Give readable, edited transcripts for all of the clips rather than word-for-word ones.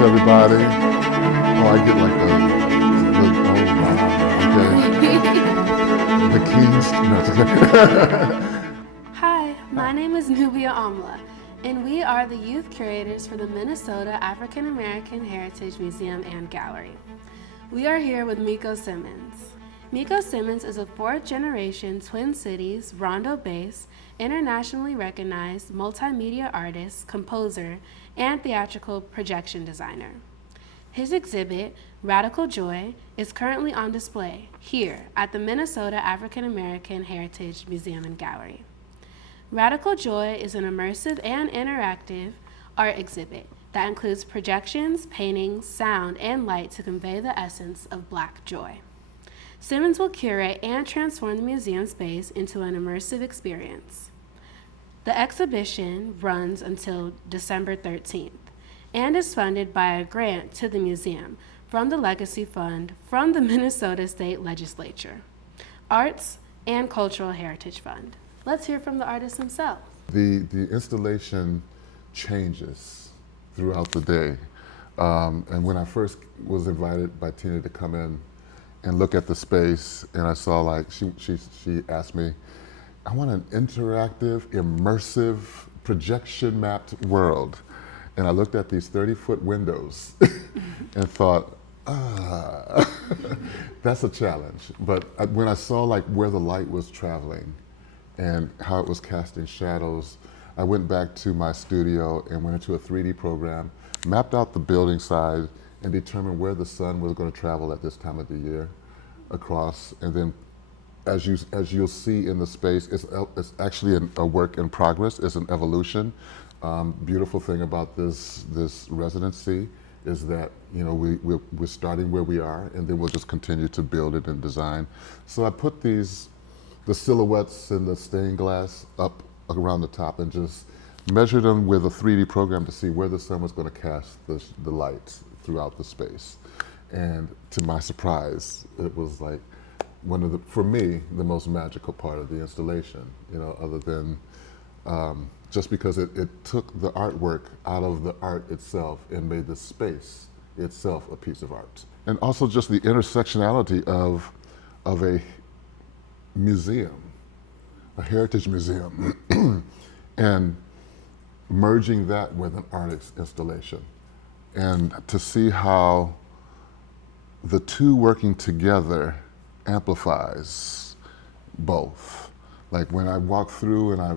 Greetings, everybody. Oh, I get like the keys. No, it's okay. Hi, my name is Nubia Amla, and we are the youth curators for the Minnesota African American Heritage Museum and Gallery. We are here with Miko Simmons. Miko Simmons is a fourth-generation Twin Cities Rondo-based, internationally recognized multimedia artist, composer, and theatrical projection designer. His exhibit, Radical Joy, is currently on display here at the Minnesota African American Heritage Museum and Gallery. Radical Joy is an immersive and interactive art exhibit that includes projections, paintings, sound, and light to convey the essence of Black joy. Simmons will curate and transform the museum space into an immersive experience. The exhibition runs until December 13th and is funded by a grant to the museum from the Legacy Fund from the Minnesota State Legislature, Arts and Cultural Heritage Fund. Let's hear from the artist himself. The installation changes throughout the day. And when I first was invited by Tina to come in and look at the space, and I saw like, she asked me, I want an interactive, immersive, projection mapped world. And I looked at these 30-foot windows and thought, that's a challenge. But when I saw like where the light was traveling and how it was casting shadows, I went back to my studio and went into a 3D program, mapped out the building side, and determined where the sun was going to travel at this time of the year across. And then as you'll see in the space, it's actually a work in progress. It's an evolution. Beautiful thing about this residency is that, you know, we're starting where we are, and then we'll just continue to build it and design. So I put the silhouettes and the stained glass up around the top and just measured them with a 3D program to see where the sun was going to cast the light throughout the space. And to my surprise, it was like one of for me, the most magical part of the installation, you know, other than just because it took the artwork out of the art itself and made the space itself a piece of art. And also just the intersectionality of a museum, a heritage museum, and merging that with an art installation. And to see how the two working together amplifies both. Like when I walked through when I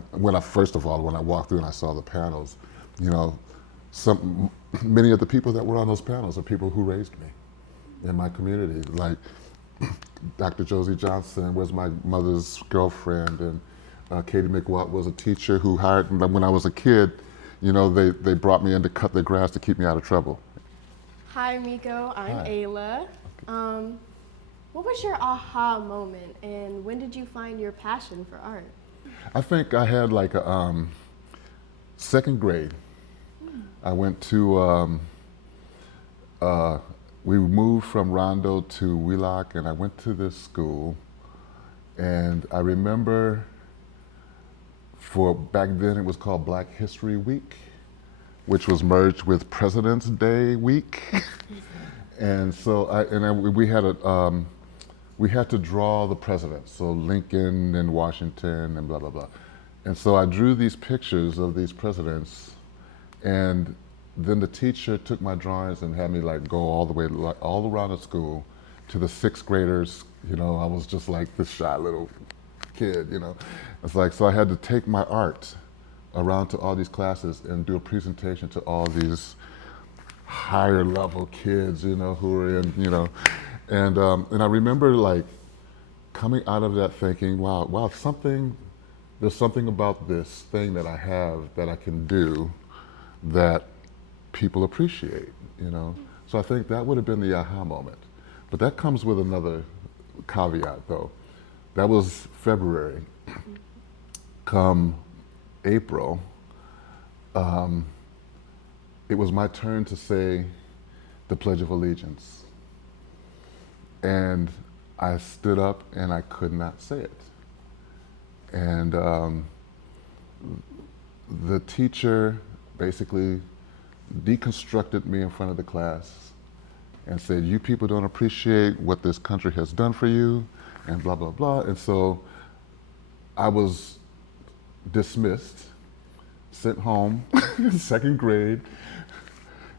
walked through and I saw the panels, you know, many of the people that were on those panels are people who raised me in my community. Like Dr. Josie Johnson was my mother's girlfriend, and Katie McWatt was a teacher who hired me when I was a kid. You know, they brought me in to cut the grass to keep me out of trouble. Hi, Miko. I'm Hi. Ayla. What was your aha moment, and when did you find your passion for art? I think I had like a second grade. I went to, we moved from Rondo to Wheelock, and I went to this school, and I remember back then it was called Black History Week, which was merged with President's Day Week. And so we had to draw the presidents, so Lincoln and Washington and blah, blah, blah. And so I drew these pictures of these presidents, and then the teacher took my drawings and had me like go all the way, like all around the school to the sixth graders. You know, I was just like this shy little kid, you know. It's like, so I had to take my art around to all these classes and do a presentation to all these higher level kids, you know, who were in, you know. And I remember like coming out of that thinking, wow, there's something about this thing that I have that I can do that people appreciate, you know. So I think that would have been the aha moment. But that comes with another caveat though. That was February. Come April, it was my turn to say the Pledge of Allegiance. And I stood up and I could not say it. And the teacher basically deconstructed me in front of the class and said, you people don't appreciate what this country has done for you, and blah, blah, blah. And so I was dismissed, sent home in second grade.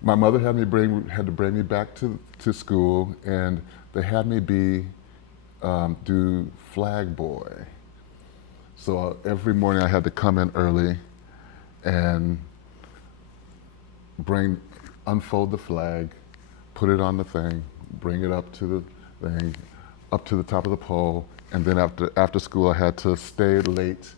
My mother had to bring me back to school, and they had me do flag boy. So every morning I had to come in early and unfold the flag, put it on the thing, bring it up to the thing, up to the top of the pole, and then after school I had to stay late,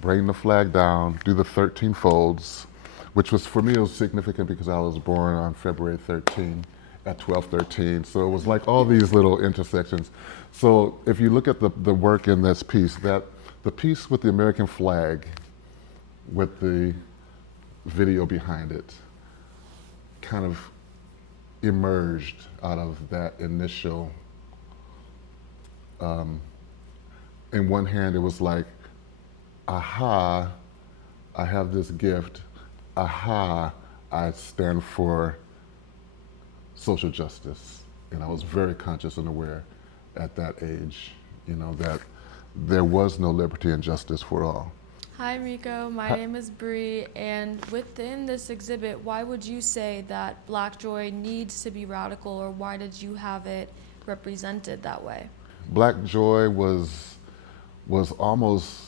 bring the flag down, do the 13 folds, which was, for me, it was significant because I was born on February 13 at 12:13. So it was like all these little intersections. So if you look at the work in this piece, the piece with the American flag, with the video behind it, kind of emerged out of that initial, in one hand it was like, aha, I have this gift, aha, I stand for social justice. And I was very conscious and aware at that age, that there was no liberty and justice for all. Hi Miko, my name is Bree, and within this exhibit, why would you say that Black joy needs to be radical, or why did you have it represented that way? Black joy was almost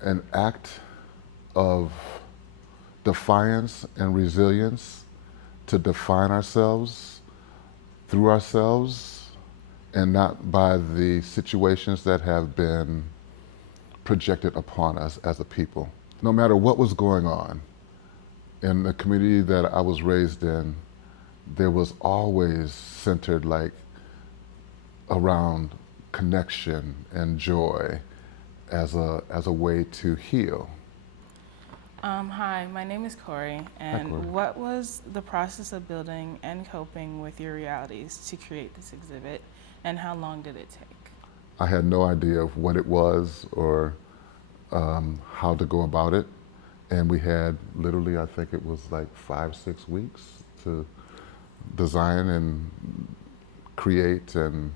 an act of defiance and resilience to define ourselves through ourselves and not by the situations that have been projected upon us as a people. No matter what was going on in the community that I was raised in, there was always centered around connection and joy as a way to heal. Hi, my name is Kori, and Kori. What was the process of building and coping with your realities to create this exhibit, and how long did it take? I had no idea of what it was or how to go about it, and we had literally, I think it was like 5-6 weeks to design and create, and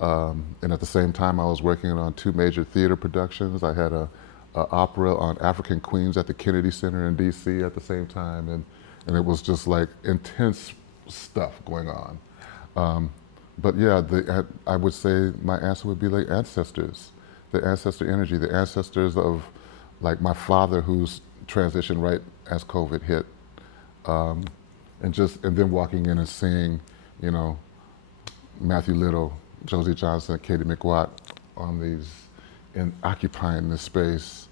at the same time I was working on 2 major theater productions. I had a opera on African queens at the Kennedy Center in DC at the same time, and it was just like intense stuff going on. But yeah, I would say my answer would be like ancestors, the ancestor energy, the ancestors of like my father, who's transitioned right as COVID hit, and then walking in and seeing, Matthew Little, Josie Johnson, Katie McWatt on these, and occupying this space,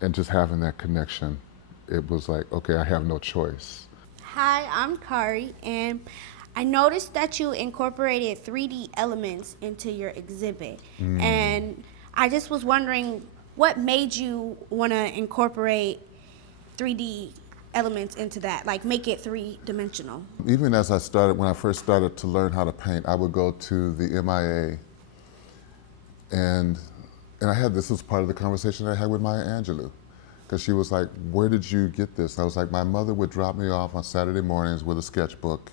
and just having that connection. It was like, okay, I have no choice. Hi, I'm Kari, and I noticed that you incorporated 3D elements into your exhibit. And I just was wondering, what made you want to incorporate 3D elements into that, like make it 3-dimensional? Even when I first started to learn how to paint, I would go to the MIA, and this was part of the conversation I had with Maya Angelou, because she was like, where did you get this? And I was like, my mother would drop me off on Saturday mornings with a sketchbook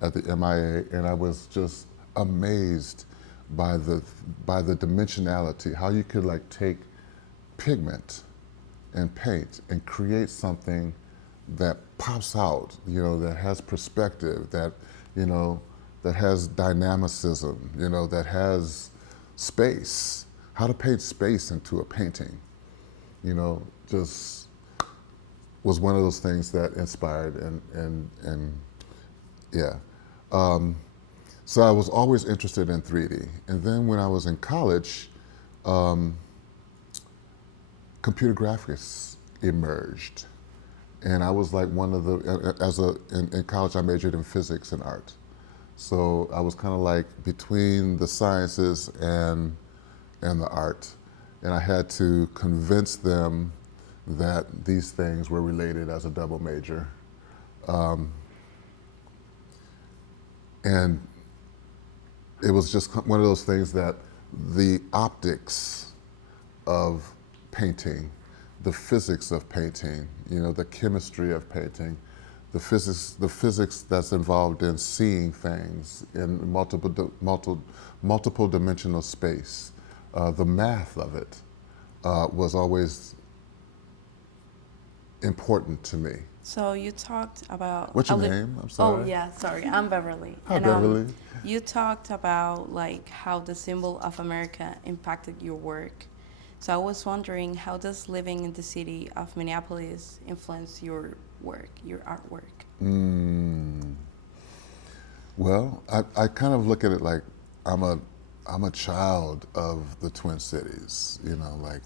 at the MIA, and I was just amazed by the dimensionality, how you could like take pigment and paint and create something that pops out, that has perspective, that has dynamicism, that has space. How to paint space into a painting, just was one of those things that inspired and yeah. So I was always interested in 3D. And then when I was in college, computer graphics emerged. And I was like one of in college I majored in physics and art. So I was kind of like between the sciences and the art. And I had to convince them that these things were related as a double major. And it was just one of those things that the optics of painting, the physics of painting, the chemistry of painting, the physics that's involved in seeing things in multiple dimensional space. The math of it was always important to me. So you talked about. What's your name? I'm sorry. Oh yeah, sorry. I'm Beverly. Hi, Beverly. You talked about like how the symbol of America impacted your work. So I was wondering, how does living in the city of Minneapolis influence your work, your artwork? Well, I kind of look at it like I'm a child of the Twin Cities, you know, like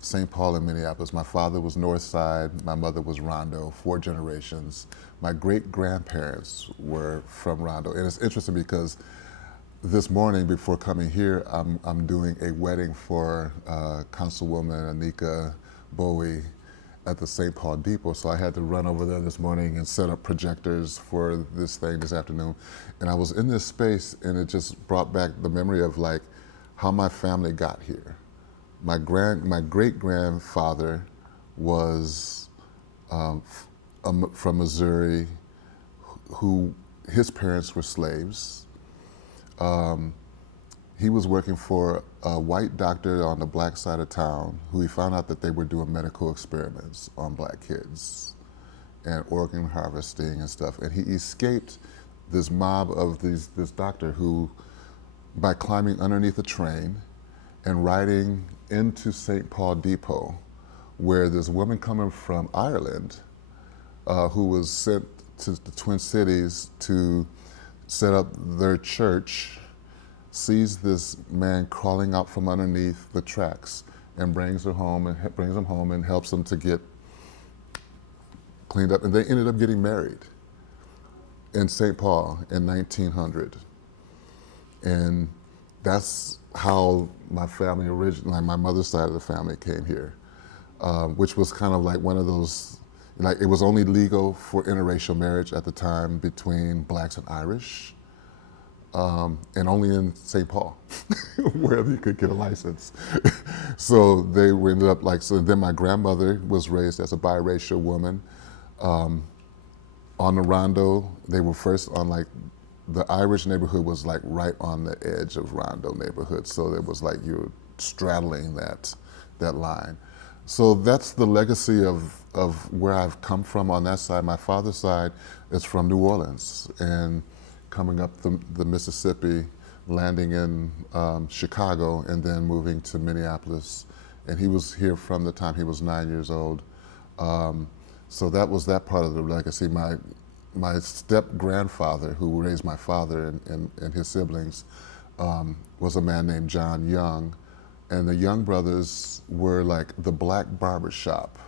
St. Paul and Minneapolis. My father was North Side, my mother was Rondo, 4 generations. My great-grandparents were from Rondo. And it's interesting because this morning before coming here, I'm doing a wedding for Councilwoman Anika Bowie at the St. Paul Depot. So I had to run over there this morning and set up projectors for this thing this afternoon. And I was in this space and it just brought back the memory of like how my family got here. My great-grandfather was from Missouri, who his parents were slaves. He was working for a white doctor on the black side of town who he found out that they were doing medical experiments on black kids and organ harvesting and stuff. And he escaped this mob of this doctor who, by climbing underneath a train and riding into St. Paul Depot, where this woman coming from Ireland who was sent to the Twin Cities to set up their church, sees this man crawling out from underneath the tracks and brings him home and helps him to get cleaned up. And they ended up getting married in St. Paul in 1900. And that's how my family originally, like my mother's side of the family came here, which was kind of like one of those, like it was only legal for interracial marriage at the time between blacks and Irish. And only in St. Paul, where you could get a license. So they ended up like, so then my grandmother was raised as a biracial woman. On the Rondo, they were first on like, the Irish neighborhood was like right on the edge of Rondo neighborhood. So it was like you're straddling that line. So that's the legacy of where I've come from on that side. My father's side is from New Orleans, and coming up the Mississippi, landing in Chicago, and then moving to Minneapolis. And he was here from the time he was 9 years old. So that was that part of the legacy. My step-grandfather, who raised my father and his siblings, was a man named John Young. And the Young brothers were like the black barbershop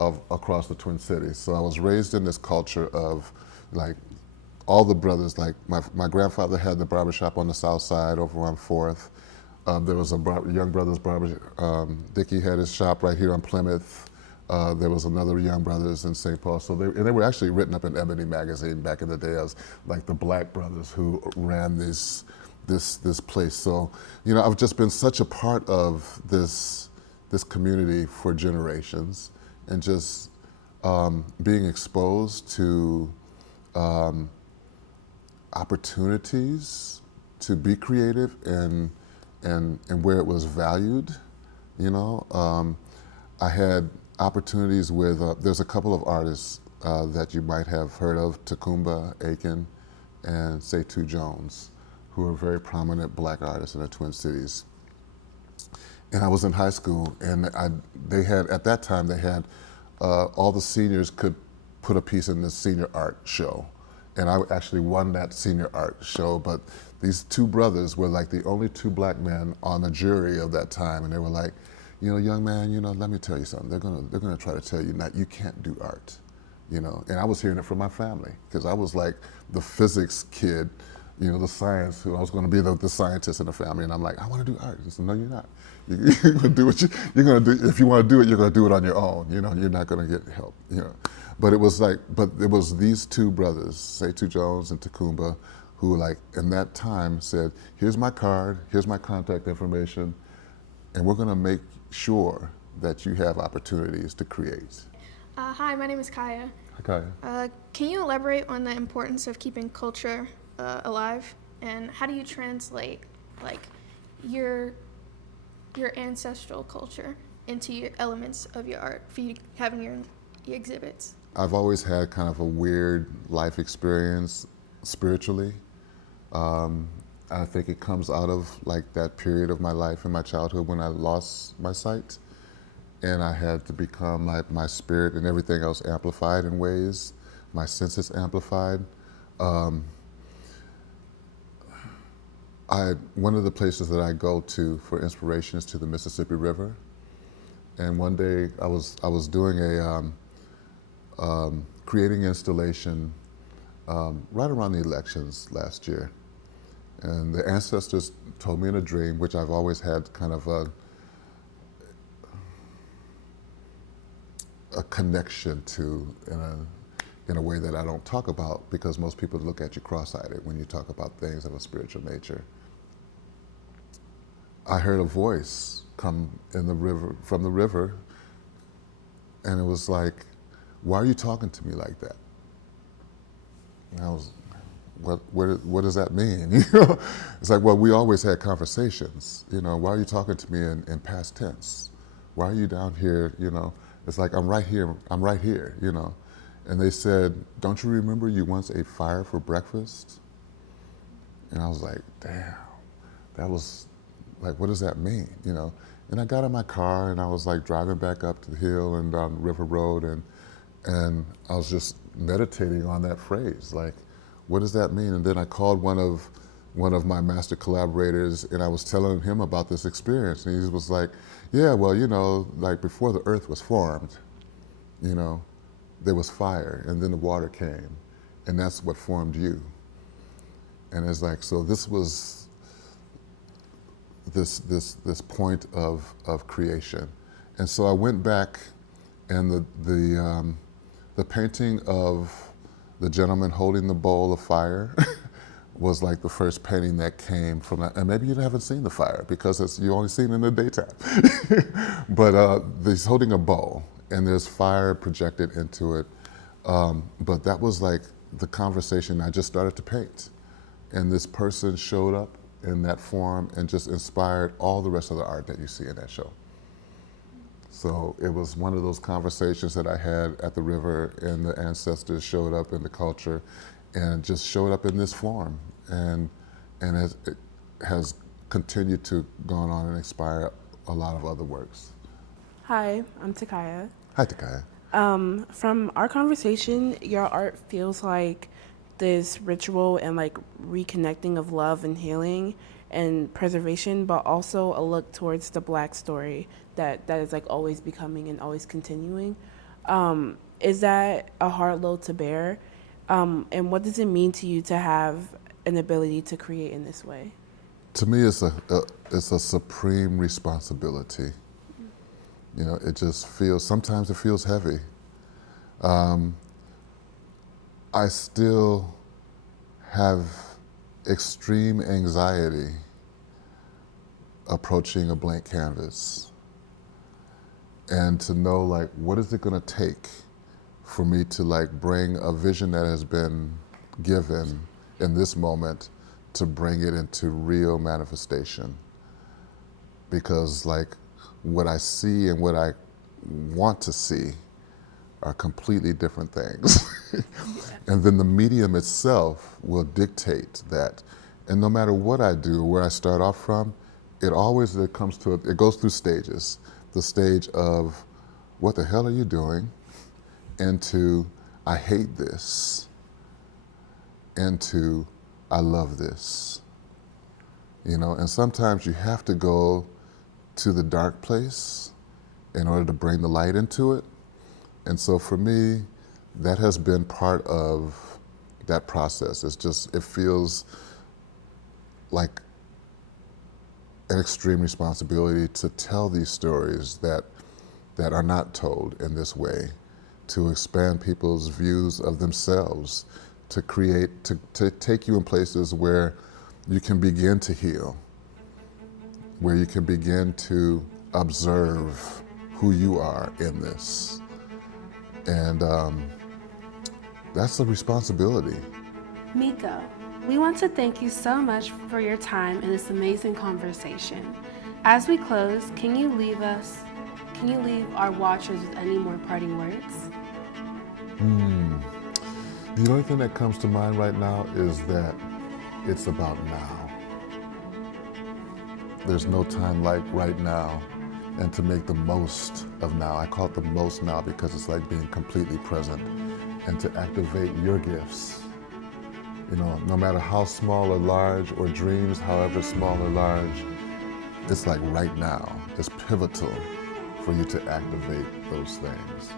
across the Twin Cities. So I was raised in this culture of like, all the brothers, like my grandfather had the barbershop on the south side over on 4th. There was a Young Brothers barber, Dickie had his shop right here on Plymouth. There was another Young Brothers in St. Paul. So they were actually written up in Ebony magazine back in the day as like the black brothers who ran this place. So, you know, I've just been such a part of this community for generations, and just being exposed to opportunities to be creative and where it was valued, you know. I had opportunities with, there's a couple of artists that you might have heard of, Takumba Aiken and Setu Jones, who are very prominent black artists in the Twin Cities. And I was in high school, and they had, at that time, they had, all the seniors could put a piece in the senior art show. And I actually won that senior art show, but these 2 brothers were like the only 2 black men on the jury of that time, and they were like, you know, young man, you know, let me tell you something. They're gonna try to tell you that you can't do art, you know. And I was hearing it from my family, because I was like the physics kid, you know, the science, who I was going to be the scientist in the family, and I'm like, I want to do art. He said, no, you're not. You're going to do what you're going to do. If you want to do it, you're going to do it on your own. You know, you're not going to get help. You know. But it was these 2 brothers, Setu Jones and Takumba, who like in that time said, here's my card, here's my contact information, and we're gonna make sure that you have opportunities to create. Hi, my name is Kiya. Okay. Can you elaborate on the importance of keeping culture alive, and how do you translate like your ancestral culture into your elements of your art for you having your exhibits? I've always had kind of a weird life experience spiritually. I think it comes out of like that period of my life in my childhood when I lost my sight, and I had to become like my spirit and everything else amplified in ways, my senses amplified. One of the places that I go to for inspiration is to the Mississippi River. And one day I was doing a creating installation right around the elections last year. And the ancestors told me in a dream, which I've always had kind of a connection to in a way that I don't talk about, because most people look at you cross-eyed when you talk about things of a spiritual nature. I heard a voice come in the river, from the river, and it was like, "Why are you talking to me like that?" And I was, what does that mean? You know, it's like, well, we always had conversations. You know, why are you talking to me in past tense? Why are you down here? You know, it's like, I'm right here. You know, and they said, "Don't you remember you once ate fire for breakfast?" And I was like, damn, that was like, what does that mean? You know, and I got in my car and I was like driving back up to the hill and down River Road, and I was just meditating on that phrase, like, what does that mean? And then I called one of my master collaborators, and I was telling him about this experience, and he was like, "Yeah, well, you know, like before the earth was formed, you know, there was fire, and then the water came, and that's what formed you." And it's like, so this was this point of creation. And so I went back, and the painting of the gentleman holding the bowl of fire was like the first painting that came from that. And maybe you haven't seen the fire because you only seen it in the daytime. But he's holding a bowl, and there's fire projected into it. But that was like the conversation. I just started to paint, and this person showed up in that form and just inspired all the rest of the art that you see in that show. So it was one of those conversations that I had at the river, and the ancestors showed up in the culture and just showed up in this form, and it has continued to go on and inspire a lot of other works. Hi, I'm Ta'Khya. Hi, Ta'Khya. From our conversation, your art feels like this ritual and like reconnecting of love and healing and preservation, but also a look towards the Black story that is like always becoming and always continuing. Is that a hard load to bear? And what does it mean to you to have an ability to create in this way? To me, it's a supreme responsibility. You know, it just feels, sometimes it feels heavy. I still have extreme anxiety approaching a blank canvas, and to know like, what is it gonna take for me to like bring a vision that has been given in this moment to bring it into real manifestation. Because like what I see and what I want to see are completely different things. And then the medium itself will dictate that. And no matter what I do, where I start off from, it goes through stages. The stage of, what the hell are you doing? Into, I hate this. Into, I love this. You know, and sometimes you have to go to the dark place in order to bring the light into it. And so for me, that has been part of that process. It feels like an extreme responsibility to tell these stories that are not told in this way, to expand people's views of themselves, to create, to take you in places where you can begin to heal, where you can begin to observe who you are in this. And that's a responsibility. Miko, we want to thank you so much for your time in this amazing conversation. As we close, can you leave our watchers with any more parting words? The only thing that comes to mind right now is that it's about now. There's no time like right now, and to make the most of now. I call it the most now because it's like being completely present, and to activate your gifts. You know, no matter how small or large, or dreams however small or large, it's like right now. It's pivotal for you to activate those things.